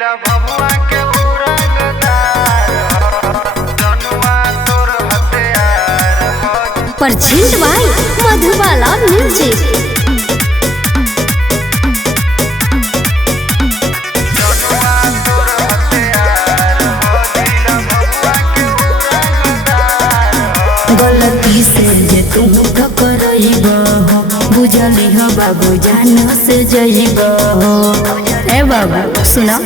जिला भभुआ के उड़नदार जनुआ तोर हथियार परछिंट भाई मधुबाला म्यूजिक। जनुआ तोर हथियार जिला भभुआ के उड़नदार गलती से जे तू ठकरइब बुझली हो बाबू जान से जइब। ए बाबू सुना,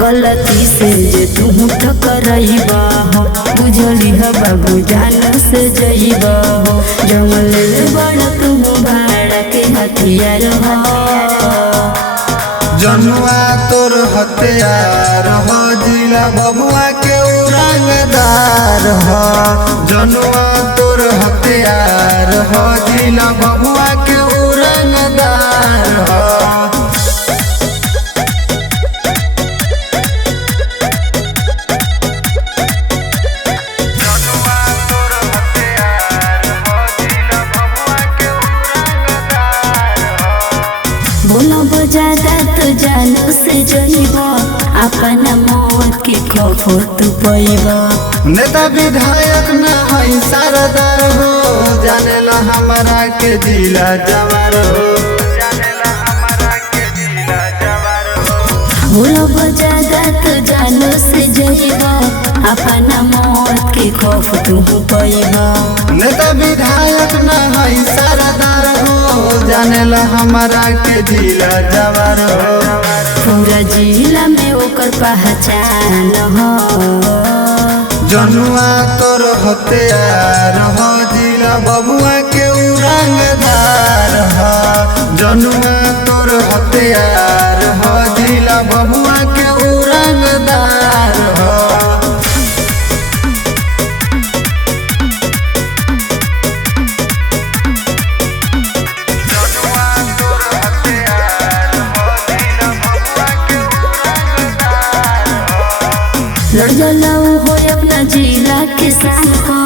गलती से जे तू ठकरइब बुझली हो बाबू जान से जइब। जंगल बड़ तू भाड़ के हथियार हो। जनुआ तोर हथियार हो जिला भभुआ के उड़नदार हो। जनुआ तोर हथियार हो जिला भभुआ के उड़नदार हो। जनुआ तोर हथियार हो जिला भभुआ के उड़नदार हो। बोलो बजादा तो जानू से जइब, अपन मौत के खौफ तू पैब। नेता विधायक न है सरदार हो, जानेला हमारा के जिला जवार हो। जानेला हमारा के जिला जवार हो। बोलो बजादा तो जानू से जइब, अपन मौत के खौफ तू पैब। नेता विधायक न है सरदार हो, जानेला हमारा के जिला जवार हो। पूरा जिला में ओकर पहचान हो। जनुआ तोर हथियार हो जिला भभुआ के उड़नदार हो। जनुआ तोर हथियार हो जिला भभुआ के उड़नदार हो। जनुआ तोर हथियार हो जिला भभुआ के उड़नदार हो। लड़ जलाऊ हो अपना जिला के शान को,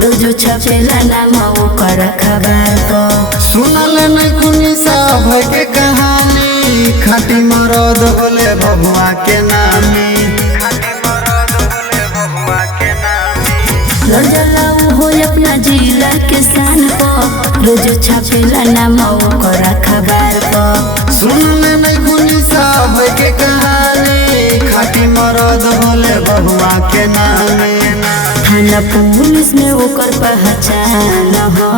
रोजो छपेला नाम ओकर खबर को। सुनल नहीं कुनी सब के कहानी, खाटी मरद बोले भभुआ के नामी। खाटी मरद बोले भभुआ के नामी। लड़ जलाऊ हो अपना जिला के शान को, रोजो छपेला नाम ओकर खबर को। सुनल नहीं कुनी सब के कहानी, खाटी मरद बोले भभुआ के नामी। थाना पुलिस में ओकर पहचान हो।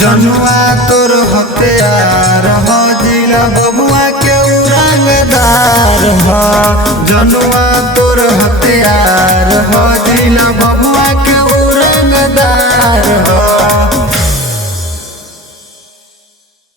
जनुआ तोर हथियार हो जिला भभुआ के उड़नदार हो। जनुआ तोर हथियार हो जिला